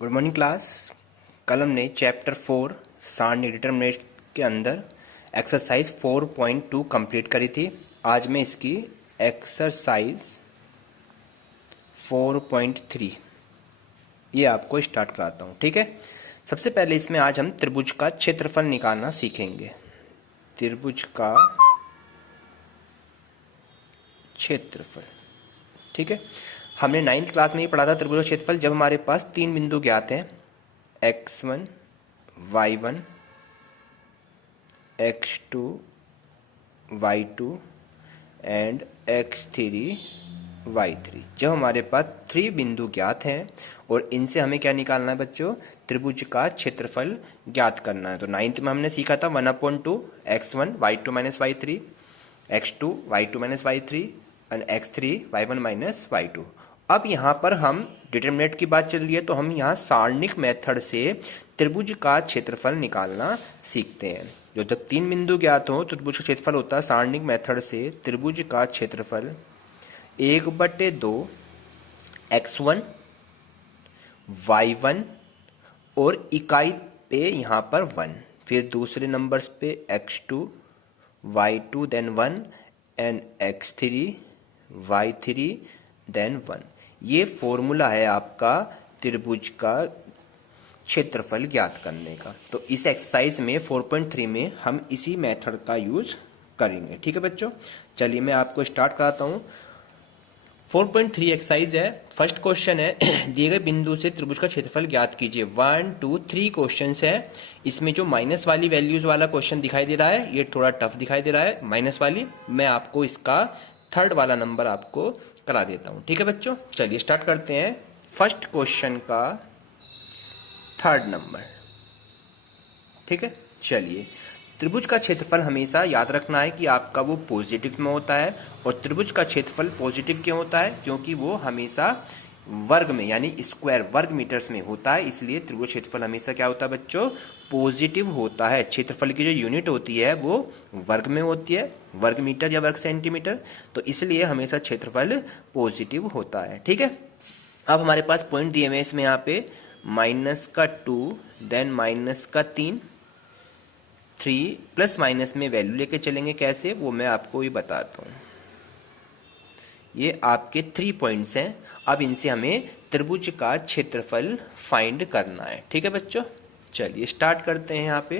Good morning class. कल हमने chapter 4 सारणी डिटरमिनेट के अंदर एक्सरसाइज 4.2 कंप्लीट करी थी। आज मैं इसकी एक्सरसाइज 4.3 ये आपको स्टार्ट कराता हूँ, ठीक है। सबसे पहले इसमें आज हम त्रिभुज का क्षेत्रफल निकालना सीखेंगे। त्रिभुज का क्षेत्रफल, ठीक है। हमने 9th क्लास में ही पढ़ा था त्रिभुज का क्षेत्रफल, जब हमारे पास तीन बिंदु ज्ञात हैं x1, y1, x2, y2 and x3, y3। जब हमारे पास 3 बिंदु ज्ञात हैं और इनसे हमें क्या निकालना है बच्चों, त्रिभुज का क्षेत्रफल ज्ञात करना है। तो 9th में हमने सीखा था 1/2 x1 y2 minus y3, x2 y2 minus y3 and x3 y1 minus y2। अब यहाँ पर हम डिटरमिनेट की बात चल रही है, तो हम यहाँ सारणिक मेथड से त्रिभुज का क्षेत्रफल निकालना सीखते हैं। जो जब तीन बिंदु ज्ञात हो तो त्रिभुज का क्षेत्रफल होता है सारणिक मेथड से त्रिभुज का क्षेत्रफल 1/2 x1 y1 और इकाई पे यहाँ पर 1, फिर दूसरे नंबर्स पे x2 y2 then 1 and x3 y3 then 1। ये फॉर्मूला है आपका त्रिभुज का क्षेत्रफल ज्ञात करने का। तो इस एक्सरसाइज में 4.3 में हम इसी मेथड का यूज करेंगे, ठीक है बच्चों। चलिए मैं आपको स्टार्ट कराता हूँ। 4.3 एक्सरसाइज है। फर्स्ट क्वेश्चन है दिए गए बिंदु से त्रिभुज का क्षेत्रफल ज्ञात कीजिए। 1 2 3 क्वेश्चन है। इसमें जो माइनस वाली वैल्यूज वाला क्वेश्चन दिखाई दे रहा है ये थोड़ा टफ दिखाई दे रहा है, माइनस वाली। मैं आपको इसका थर्ड वाला नंबर आपको करा देता हूं, ठीक है बच्चों। चलिए स्टार्ट करते हैं। फर्स्ट क्वेश्चन का थर्ड नंबर, ठीक है। चलिए, त्रिभुज का क्षेत्रफल हमेशा याद रखना है कि आपका वो पॉजिटिव में होता है। और त्रिभुज का क्षेत्रफल पॉजिटिव क्यों होता है, क्योंकि वो हमेशा वर्ग में यानी स्क्वायर वर्ग मीटर्स में होता है। इसलिए त्रिभुज क्षेत्रफल हमेशा क्या होता है बच्चों, पॉजिटिव होता है। क्षेत्रफल की जो यूनिट होती है वो वर्ग में होती है, वर्ग मीटर या वर्ग सेंटीमीटर। तो इसलिए हमेशा क्षेत्रफल पॉजिटिव होता है, ठीक है। अब हमारे पास पॉइंट दिए हुए इसमें यहाँ पे -2 देन -3, 3 प्लस माइनस में वैल्यू लेके चलेंगे, कैसे वो मैं आपको ही बताता हूँ। ये आपके 3 पॉइंट्स हैं। अब इनसे हमें त्रिभुज का क्षेत्रफल फाइंड करना है, ठीक है बच्चों। चलिए स्टार्ट करते हैं। यहाँ पे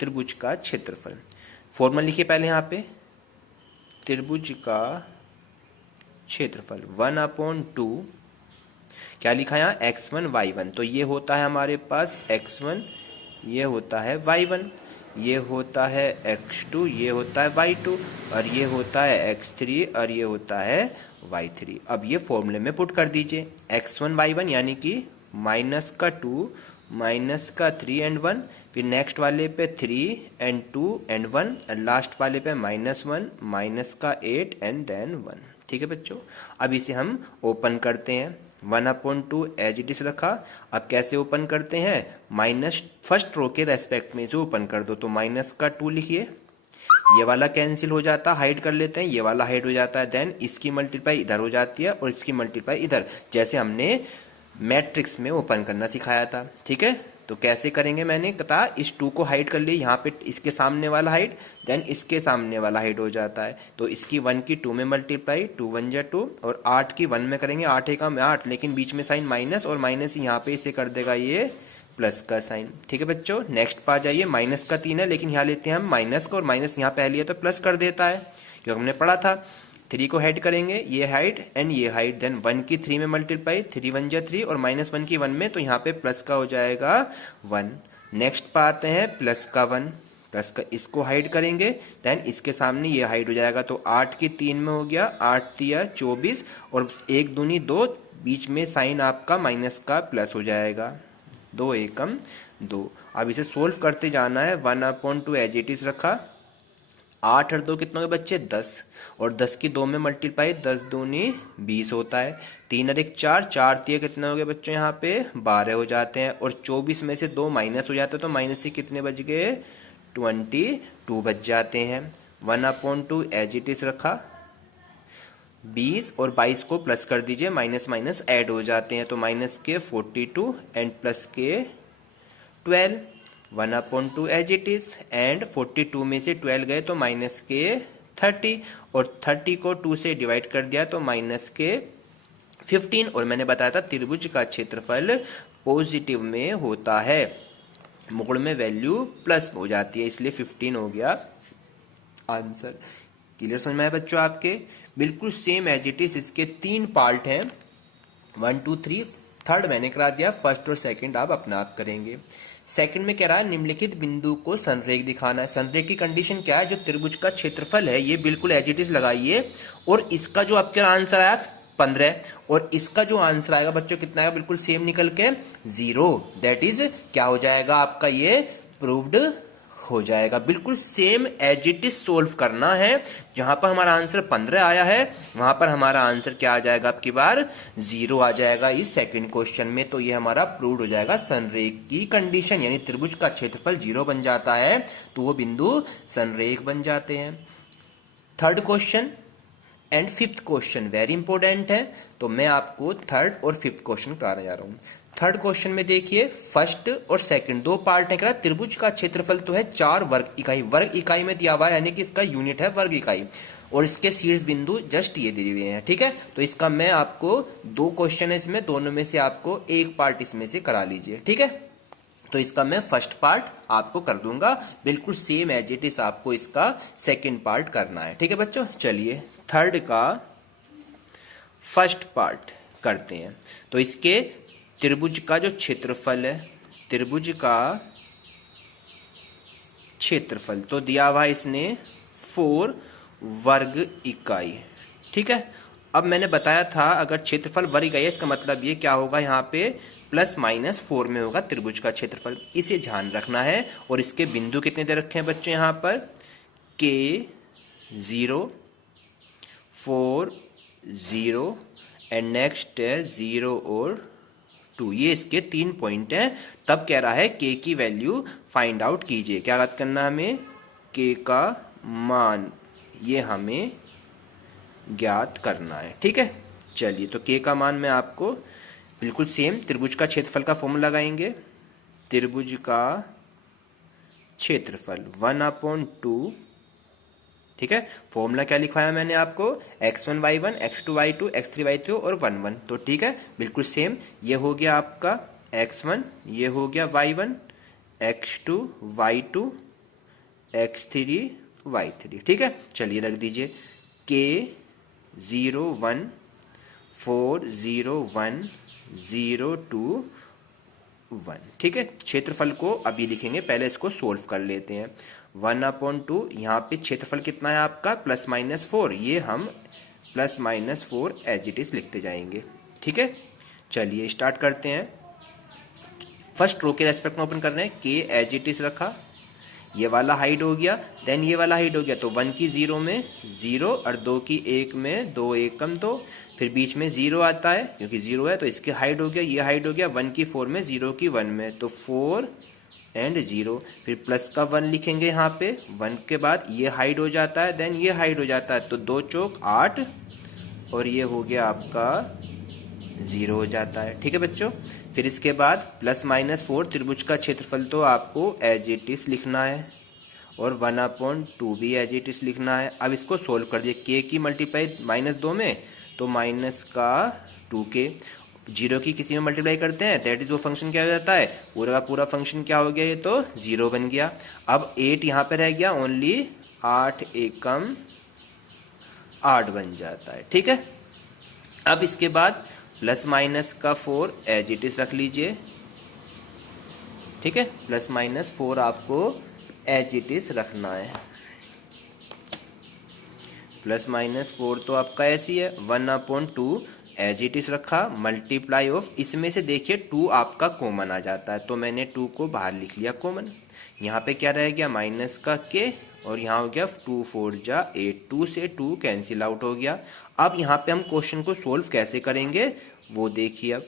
त्रिभुज का क्षेत्रफल फॉर्मूला लिखिए पहले। यहाँ पे त्रिभुज का क्षेत्रफल 1/2 क्या लिखा है यहाँ, x1 y1। तो ये होता है हमारे पास x1, ये होता है y1, ये होता है x2, ये होता है y2 और ये होता है x3 और ये होता है y3। अब ये फॉर्मूले में पुट कर दीजिए। x1 y1 यानी कि -2 -3 एंड 1, फिर नेक्स्ट वाले पे 3 एंड 2 एंड 1 एंड लास्ट वाले पे -1 -8 एंड देन 1, ठीक है बच्चों। अब इसे हम ओपन करते हैं। 1/2 एज इट इज रखा। अब कैसे ओपन करते हैं, माइनस फर्स्ट रो के रेस्पेक्ट में जो ओपन कर दो, तो -2 लिखिए। ये वाला कैंसिल हो जाता, हाइड कर लेते हैं, ये वाला हाइड हो जाता है। देन इसकी मल्टीप्लाई इधर हो जाती है और इसकी मल्टीप्लाई इधर, जैसे हमने मैट्रिक्स में ओपन करना सिखाया था, ठीक है। तो कैसे करेंगे मैंने कहा, इस 2 को हाइड कर लिए, यहाँ पे इसके सामने वाला हाइड, देन इसके सामने वाला हाइड हो जाता है। तो इसकी 1 की 2 में मल्टीप्लाई, 2 1 जा 2 और 8 की 1 में करेंगे, 8 1 8, लेकिन बीच में साइन माइनस और माइनस यहाँ पे इसे कर देगा ये प्लस का साइन, ठीक है बच्चों। नेक्स्ट पा जाइए, माइनस का 3 है लेकिन यहाँ लेते हैं हम माइनस का, और माइनस यहाँ पहले है तो प्लस कर देता है, क्योंकि हमने पढ़ा था। 3 को हाइड करेंगे, ये हाइड एंड ये हाइड, देन 1 की 3 में मल्टीप्लाई, 3 1 जा 3 और -1 की 1 में, तो यहाँ पे प्लस का हो जाएगा 1। नेक्स्ट पे आते हैं प्लस का 1, प्लस का इसको हाइड करेंगे, देन इसके सामने ये हाइड हो जाएगा, तो 8 की 3 में हो गया, 8 3 24 और 1 दूनी 2, बीच में साइन आपका माइनस का प्लस हो जाएगा, 2 एकम 2। अब इसे सोल्व करते जाना है। 1/2 एज इट इज रखा, 8 और 2 कितने हो गए बच्चे 10, और 10 की 2 में मल्टीप्लाई, 10 दूनी 20 होता है, 3 और 1 4, 4 3 कितने हो गए बच्चों यहाँ पे 12 हो जाते हैं, और 24 में से 2 माइनस हो जाते हैं, तो माइनस से कितने बच गए 22 बच जाते हैं। 1/2 एज इट इज रखा, 20 और 22 को प्लस कर दीजिए, माइनस माइनस ऐड हो जाते हैं, तो माइनस के 42 एंड प्लस के 12, 1/2 एज इट इज, एंड 42 में से 12 गए तो माइनस के 30, और 30 को 2 से डिवाइड कर दिया तो माइनस के 15। और मैंने बताया था त्रिभुज का क्षेत्रफल पॉजिटिव में होता है, मोड़ में वैल्यू प्लस हो जाती है, इसलिए 15 हो गया आंसर। क्लियर समझ में आया बच्चों आपके? बिल्कुल सेम एज इट इज, इसके 3 पार्ट हैं, 1 2 3, थर्ड मैंने करा दिया, फर्स्ट और सेकंड आप अपना आप करेंगे। सेकंड में कह रहा है निम्नलिखित बिंदु को संरेख दिखाना है। संरेख की कंडीशन क्या है, जो त्रिभुज का क्षेत्रफल है ये बिल्कुल एज इट इज लगाइए, और इसका जो आपका आंसर आया 15, और इसका जो आंसर आएगा बच्चों कितना आएगा, बिल्कुल सेम निकल के 0, दैट इज क्या हो जाएगा आपका, ये प्रूव्ड हो जाएगा। बिल्कुल same as it is solve करना है, जहां पर हमारा आंसर 15 आया है वहां पर हमारा आंसर क्या आ जाएगा, आपकी बार 0 आ जाएगा इस सेकंड क्वेश्चन में। तो ये हमारा प्रूव्ड हो जाएगा संरेख की कंडीशन, यानी त्रिभुज का क्षेत्रफल 0 बन जाता है तो वो बिंदु संरेख बन जाते हैं। Third question and fifth question very important है, तो मैं आपको थर्ड और फिफ्थ क्वेश्चन कराने जा रहा हूं। थर्ड क्वेश्चन में देखिए, फर्स्ट और सेकंड दो पार्ट है, क्या त्रिभुज का क्षेत्रफल तो है 4 वर्ग इकाई, वर्ग इकाई में दिया हुआ है, यानी कि इसका यूनिट है वर्ग इकाई, और इसके शीर्ष बिंदु जस्ट ये दिए हुए हैं, ठीक है। तो इसका मैं आपको 2 क्वेश्चन है इसमें, दोनों में से आपको एक पार्ट इसमें से करा लीजिए, ठीक है। तो इसका मैं फर्स्ट पार्ट आपको कर दूंगा, बिल्कुल सेम एज इट इज आपको इसका सेकंड पार्ट करना है, ठीक है बच्चों। चलिए थर्ड का फर्स्ट पार्ट करते हैं। तो इसके त्रिभुज का जो क्षेत्रफल है, त्रिभुज का क्षेत्रफल तो दिया हुआ इसने 4 वर्ग इकाई, ठीक है। अब मैंने बताया था अगर क्षेत्रफल वर्ग इकाई है, इसका मतलब ये क्या होगा, यहाँ पे प्लस माइनस 4 में होगा त्रिभुज का क्षेत्रफल, इसे ध्यान रखना है। और इसके बिंदु कितने दे रखे हैं बच्चों, यहाँ पर के 0 4 0 एंड नेक्स्ट है 0 और 2, ये इसके 3 पॉइंट हैं। तब कह रहा है के की वैल्यू फाइंड आउट कीजिए, क्या बात करना हमें, के का मान ये हमें ज्ञात करना है, ठीक है। चलिए तो के का मान मैं आपको बिल्कुल सेम त्रिभुज का क्षेत्रफल का फॉर्मूला लगाएंगे, त्रिभुज का क्षेत्रफल 1/2, ठीक है। फॉर्मूला क्या लिखवाया मैंने आपको, x1 y1 x2 y2 x3 y3 और 1 1, तो ठीक है बिल्कुल सेम। ये हो गया आपका x1, ये हो गया y1, x2 y2 x3 y3, ठीक है। चलिए रख दीजिए k 0 1 4 0 1 0 2 1, ठीक है। क्षेत्रफल को अभी लिखेंगे, पहले इसको सोल्व कर लेते हैं। 1/2, यहाँ पे क्षेत्रफल कितना है आपका प्लस माइनस 4, ये हम plus minus 4 as it is लिखते जाएंगे, ठीक है। चलिए स्टार्ट करते हैं। फर्स्ट रो के रेस्पेक्ट में ओपन कर रहे हैं, के एज इट इज रखा, ये वाला हाइड हो गया, देन ये वाला हाइड हो गया, तो 1 की 0 में 0 और 2 की 1 में 2 1 कम 2, फिर बीच में 0 आता है क्योंकि 0 है तो इसके हाइड हो गया, ये हाइड हो गया 1 की 4 में 0 की 1 में, तो 4 एंड 0, फिर प्लस का 1 लिखेंगे यहाँ पे, 1 के बाद ये हाइड हो जाता है, देन ये हाइड हो जाता है, तो 2 चौक 8 और ये हो गया आपका 0 हो जाता है, ठीक है बच्चों। फिर इसके बाद प्लस माइनस 4, त्रिभुज का क्षेत्रफल तो आपको एज इट इज लिखना है, और 1/2 भी एज इट इज लिखना है। अब इसको सोल्व कर दिए, के की मल्टीप्लाई -2 में तो माइनस का 2k, 0 की किसी में मल्टीप्लाई करते हैं दैट इज वो फंक्शन क्या हो जाता है, पूरा का पूरा फंक्शन क्या हो गया, ये तो 0 बन गया। अब 8 यहाँ पे रह गया, ओनली 8 एकम 8 बन जाता है, ठीक है। अब इसके बाद प्लस माइनस का 4 एज इट इज रख लीजिए, ठीक है। प्लस माइनस 4 आपको एज इट इज रखना है, प्लस माइनस 4 तो आपका ऐसी है, 1/2 एज इट इज रखा, मल्टीप्लाई ऑफ, इसमें से देखिए 2 आपका कॉमन आ जाता है, तो मैंने 2 को बाहर लिख लिया कॉमन। यहाँ पे क्या रह गया, माइनस का के, और यहाँ हो गया 2 4 जा 8, 2 से 2 कैंसिल आउट हो गया। अब यहाँ पे हम क्वेश्चन को सोल्व कैसे करेंगे वो देखिए। अब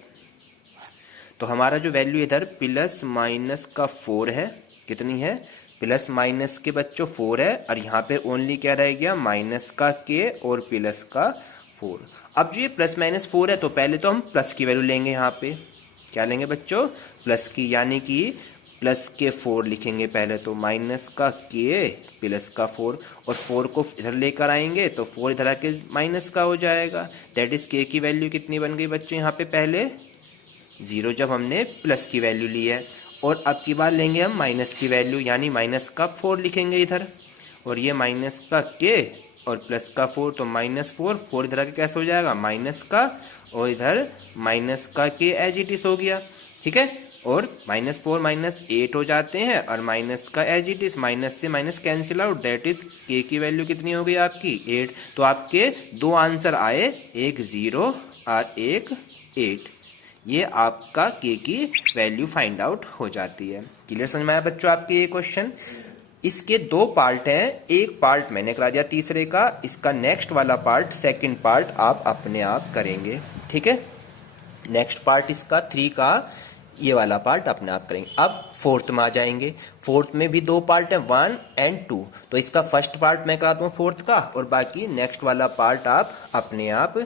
तो हमारा जो वैल्यू इधर प्लस माइनस का 4 है, कितनी है, प्लस माइनस के बच्चों 4 है, और यहाँ पे ओनली क्या रह गया, माइनस का के और प्लस का 4। अब जो ये प्लस माइनस 4 है तो पहले तो हम प्लस की वैल्यू लेंगे, यहाँ पे क्या लेंगे बच्चों, प्लस की, यानी कि प्लस के 4 लिखेंगे पहले, तो माइनस का के प्लस का 4, और 4 को इधर लेकर आएंगे तो 4 इधर आके माइनस का हो जाएगा। दैट इज के की वैल्यू कितनी बन गई बच्चों यहाँ पे, पहले 0 जब हमने प्लस की वैल्यू ली है, और अब की बार लेंगे हम माइनस की वैल्यू, यानी माइनस का 4 लिखेंगे इधर, और ये माइनस का के और प्लस का 4, तो -4 इधर आके कैसे हो जाएगा माइनस का, और इधर माइनस का के एज इट इज हो गया, ठीक है। और -4 -8 हो जाते हैं, और माइनस का एज इट इज, माइनस से minus cancel out, that is के की वैल्यू कितनी हो गई आपकी 8। तो आपके दो आंसर आए, एक 0 और एक 8। ये आपका के की वैल्यू फाइंड आउट हो जाती है। क्लियर समझ में आया बच्चों आपके ये क्वेश्चन। इसके दो पार्ट हैं, एक पार्ट मैंने करा दिया तीसरे का, इसका नेक्स्ट वाला पार्ट, सेकंड पार्ट आप अपने आप करेंगे, ठीक है। नेक्स्ट पार्ट इसका 3 का ये वाला पार्ट अपने आप करेंगे। अब फोर्थ में आ जाएंगे। फोर्थ में भी दो पार्ट है, 1 और 2। तो इसका फर्स्ट पार्ट मैं कराता हूँ फोर्थ का, और बाकी नेक्स्ट वाला पार्ट आप अपने आप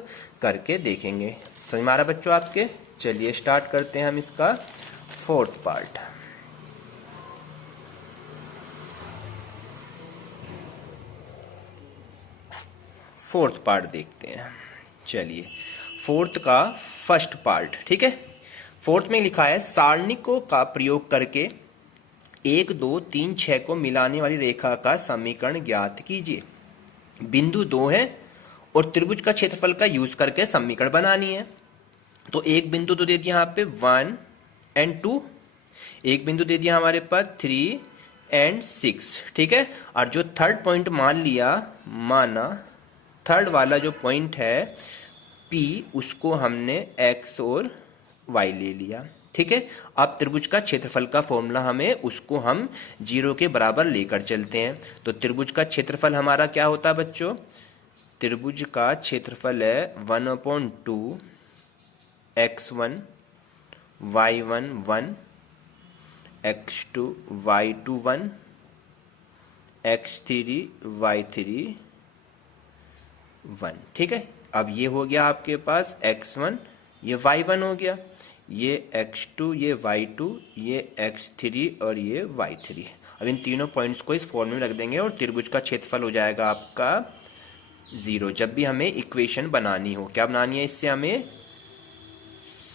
करके देखेंगे। समझ में आ रहा बच्चों आपके। चलिए स्टार्ट करते हैं हम इसका फोर्थ पार्ट। फोर्थ पार्ट देखते हैं। चलिए फोर्थ का फर्स्ट पार्ट, ठीक है। फोर्थ में लिखा है सारणिकों का प्रयोग करके 1 2 3 6 को मिलाने वाली रेखा का समीकरण ज्ञात कीजिए। बिंदु 2 है और त्रिभुज का क्षेत्रफल का यूज करके समीकरण बनानी है। तो एक बिंदु तो दे दिया यहाँ पे 1 और 2, एक बिंदु दे दिया हमारे पास 3 और 6, ठीक है। और जो थर्ड पॉइंट मान लिया, माना थर्ड वाला जो पॉइंट है P, उसको हमने x और y ले लिया, ठीक है। अब त्रिभुज का क्षेत्रफल का फॉर्मूला हमें, उसको हम 0 के बराबर लेकर चलते हैं। तो त्रिभुज का क्षेत्रफल हमारा क्या होता है बच्चों, त्रिभुज का क्षेत्रफल है 1/2 x1 y1 1 x2 y2 1 x3 y3 1, ठीक है। अब ये हो गया आपके पास x1, ये y1 हो गया, ये x2, ये y2, ये x3 और ये y3। अब इन तीनों पॉइंट्स को इस फॉर्मूले में रख देंगे और त्रिभुज का क्षेत्रफल हो जाएगा आपका 0। जब भी हमें इक्वेशन बनानी हो, क्या बनानी है, इससे हमें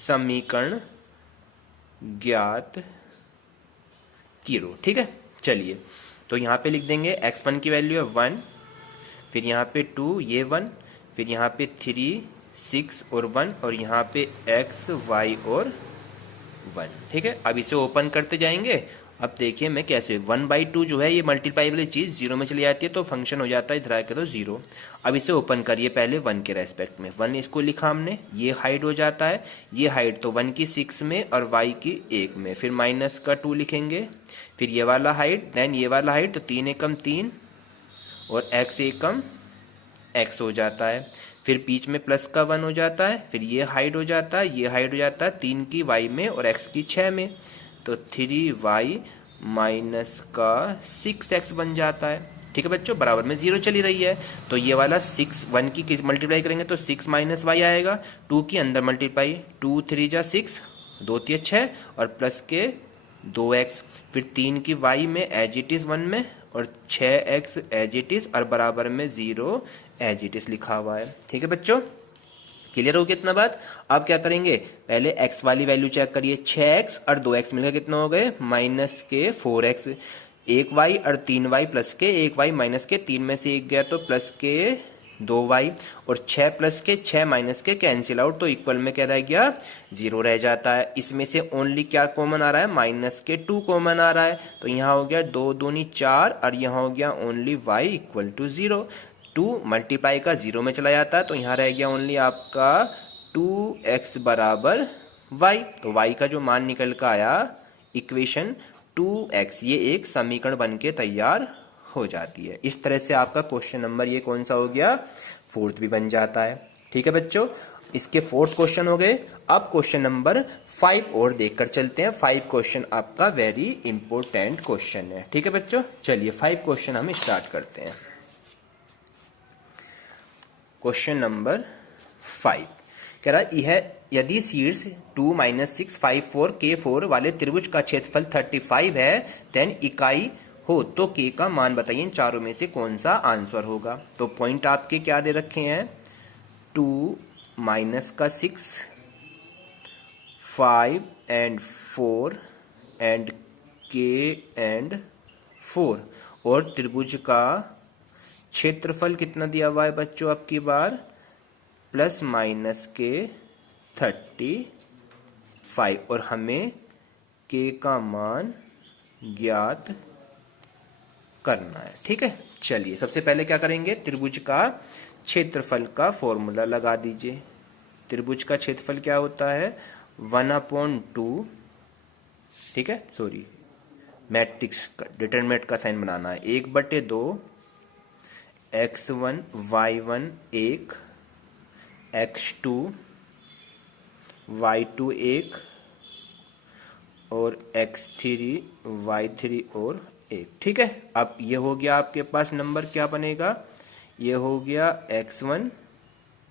समीकरण ज्ञात कीजिए, ठीक है। चलिए तो यहाँ पे लिख देंगे x1 की वैल्यू है 1, फिर यहाँ पे 2, ये 1, फिर यहाँ पे 3 6 और 1, और यहाँ पे x y और 1, ठीक है। अब इसे ओपन करते जाएंगे। अब देखिए मैं कैसे, 1/2 जो है ये मल्टीप्लाई वाली चीज़ 0 में चली जाती है, तो फंक्शन हो जाता है इधर आके तो 0। अब इसे ओपन करिए पहले 1 के रेस्पेक्ट में, 1 इसको लिखा हमने, ये हाइट हो जाता है, ये हाइट तो 1 की 6 में और y की 1 में, फिर माइनस का 2 लिखेंगे, फिर ये वाला हाइट, देन ये वाला हाइट, तो 3 एकम 3 और x एकम x हो जाता है, फिर बीच में प्लस का 1 हो जाता है, फिर ये हाइट हो जाता है, ये हाइट हो जाता है 3 की y में और x की 6 में, तो 3y माइनस का 6x बन जाता है, ठीक है बच्चों। बराबर में 0 चली रही है, तो ये वाला 6 1 की मल्टीप्लाई करेंगे तो 6 माइनस y आएगा, 2 की अंदर मल्टीप्लाई, 2 3 जा 6, 2 3 6 और प्लस के 2x, फिर 3 की y में एज इट इज 1 में और 6x एज इट इज और बराबर में 0 एज इट इज लिखा हुआ है, ठीक है बच्चों। क्लियर हो गया इतना बात। अब क्या करेंगे, पहले x वाली वैल्यू चेक करिए, 6x और 2x मिलकर कितना हो गए, माइनस के 4x, 1y और 3y प्लस के 1y माइनस के 3 में से 1 गया तो प्लस के 2y, और 6 प्लस के 6 माइनस के कैंसिल आउट, तो इक्वल में क्या रह गया, 0 रह जाता है। इसमें से ओनली क्या कॉमन आ रहा है, माइनस के 2 कॉमन आ रहा है, तो यहाँ हो गया 2 दूनी 4 और यहाँ हो गया only y equal to 0। 2 multiply का 0 में चला जाता है, तो यहाँ रह गया ओनली आपका 2x बराबर y, तो y का जो मान निकल कर आया इक्वेशन 2x, ये एक समीकरण बन के तैयार हो जाती है। इस तरह से आपका क्वेश्चन नंबर ये कौन सा हो गया, फोर्थ भी बन जाता है, ठीक है बच्चों। इसके 4 क्वेश्चन हो गए। अब क्वेश्चन नंबर 5 और देखकर चलते हैं। 5 क्वेश्चन आपका वेरी इंपॉर्टेंट क्वेश्चन है, ठीक है बच्चों। चलिए 5 क्वेश्चन हम स्टार्ट करते हैं। Question number 5। कह रहा यह यदि शीर्ष 2 - 6 5 4 K 4 वाले त्रिभुज का क्षेत्रफल 35 है देन इकाई हो तो K का मान बताइए, इन चारों में से कौन सा आंसर होगा। तो पॉइंट आपके क्या दे रखे हैं, 2 - 6 5 and 4 and K and 4 और त्रिभुज का क्षेत्रफल कितना दिया हुआ है बच्चों आपकी बार प्लस माइनस के 35 और हमें K का मान ज्ञात करना है। ठीक है, चलिए सबसे पहले क्या करेंगे, त्रिभुज का क्षेत्रफल का फॉर्मूला लगा दीजिए। त्रिभुज का क्षेत्रफल क्या होता है 1/2, ठीक है, सॉरी मैट्रिक्स का डिटरमिनेंट का साइन बनाना है, 1/2 x1 y1 1 x2 y2 1 और x3 y3 और 1। ठीक है, अब ये हो गया आपके पास नंबर, क्या बनेगा, ये हो गया x1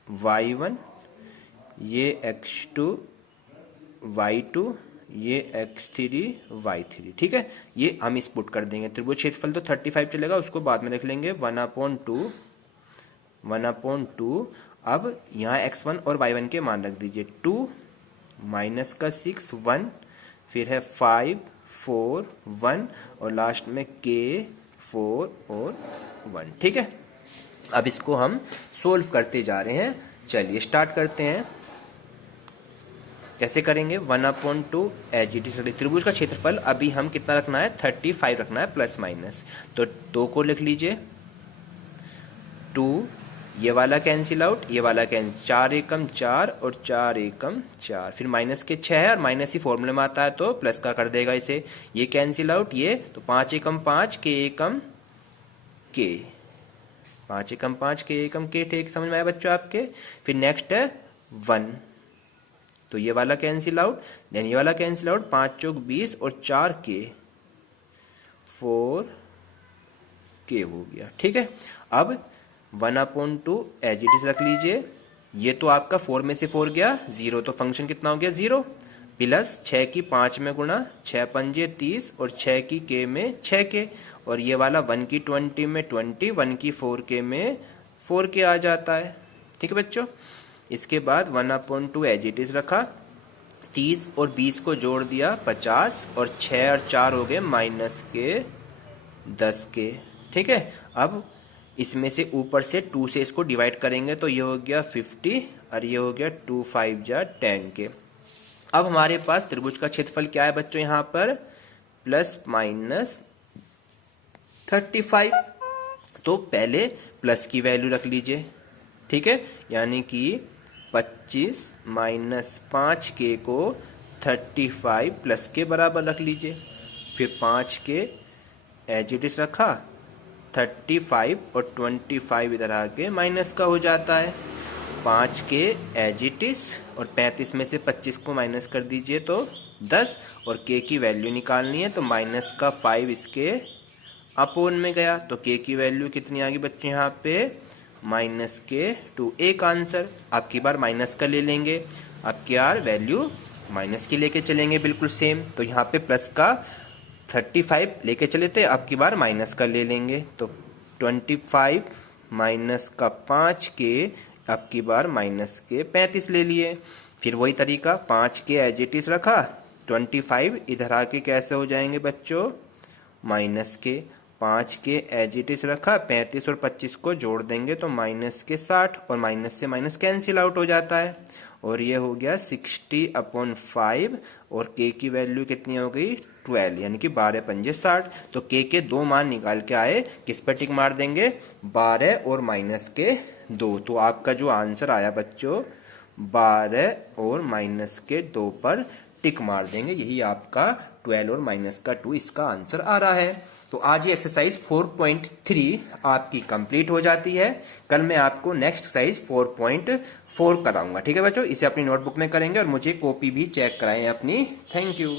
y1, ये x2 y2, ये x3 y3। ठीक है, ये हम इस पुट कर देंगे। त्रिभुज क्षेत्रफल तो 35 चलेगा, उसको बाद में रख लेंगे 1/2। अब यहाँ x1 और y1 के मान रख दीजिए, 2 - 6 1, फिर है 5 4 1 और लास्ट में K 4 और 1। ठीक है, अब इसको हम सोल्व करते जा रहे हैं। चलिए स्टार्ट करते हैं। कैसे करेंगे, 1/2 एज इट इज। त्रिभुज का क्षेत्रफल अभी हम कितना रखना है 35 रखना है प्लस माइनस, तो 2 को लिख लीजिए, 2 ये वाला कैंसिल आउट, ये वाला कैंसिल, 4 एकम 4 और 4 एकम 4, फिर माइनस के 6 है और माइनस ही फॉर्मूले में आता है तो प्लस का कर देगा इसे, ये कैंसिल आउट, ये तो 5 एकम 5 K एकम K, 5 एकम 5 K एकम K। ठीक समझ में आया बच्चों आपके। फिर नेक्स्ट है 1, तो ये वाला कैंसिल आउट, देन ये वाला कैंसिल आउट, 5 चौक 20 और 4 K 4 K हो गया। ठीक है, अब 1/2 एज इट इज रख लीजिए। ये तो आपका 4 में से 4 गया 0, तो फंक्शन कितना हो गया 0, प्लस 6 की 5 में गुणा, 6 पंजे 30 और 6 की K में 6K, और ये वाला 1 की 20 में 20, 1 की 4K में 4K आ जाता है। ठीक है बच्चों, इसके बाद 1/2 एज इट इज रखा, 30 और 20 को जोड़ दिया 50 और 6 और 4 हो गए माइनस के 10K। ठीक है, अब इसमें से ऊपर से 2 से इसको डिवाइड करेंगे तो ये हो गया 50 और ये हो गया 2 5 जा 10K। अब हमारे पास त्रिभुज का क्षेत्रफल क्या है बच्चों, यहाँ पर प्लस माइनस 35, तो पहले प्लस की वैल्यू रख लीजिए। ठीक है, यानी कि 25 - 5K को 35 प्लस के बराबर रख लीजिए, फिर 5K एज इट इज रखा, 35 और 25 इधर आके माइनस का हो जाता है, 5K एज इट इज, और 35 में से 25 को माइनस कर दीजिए तो 10, और K की वैल्यू निकालनी है तो माइनस का 5 इसके अपोन में गया, तो K की वैल्यू कितनी आ गई बच्चे यहाँ पे माइनस के 2। एक आंसर आपकी बार माइनस का ले लेंगे, आपकी यार वैल्यू माइनस की लेके चलेंगे बिल्कुल सेम, तो यहाँ पे प्लस का 35 लेके चले थे, आपकी बार माइनस का ले लेंगे, तो 25 माइनस का 5K, आपकी बार माइनस के 35 ले लिए। फिर वही तरीका 5K एज इट इज रखा, 25 इधर आके कैसे हो जाएंगे बच्चों माइनस के, 5K एज इट इज रखा, 35 और 25 को जोड़ देंगे तो माइनस के 60, और माइनस से माइनस कैंसिल आउट हो जाता है, और ये हो गया 60/5, और K की वैल्यू कितनी हो गई 12, यानी कि 12 पंजे 60। तो K के 2 मान निकाल के आए, किस पर टिक मार देंगे 12 और माइनस के 2, तो आपका जो आंसर आया बच्चों 12 और माइनस के 2 पर टिक मार देंगे, यही आपका 12 और माइनस का 2 इसका आंसर आ रहा है। तो आज ये एक्सरसाइज 4.3 आपकी कंप्लीट हो जाती है। कल मैं आपको नेक्स्ट एक्सरसाइज 4.4 कराऊंगा। ठीक है बच्चों, इसे अपनी नोटबुक में करेंगे और मुझे कॉपी भी चेक कराएं अपनी। Thank you.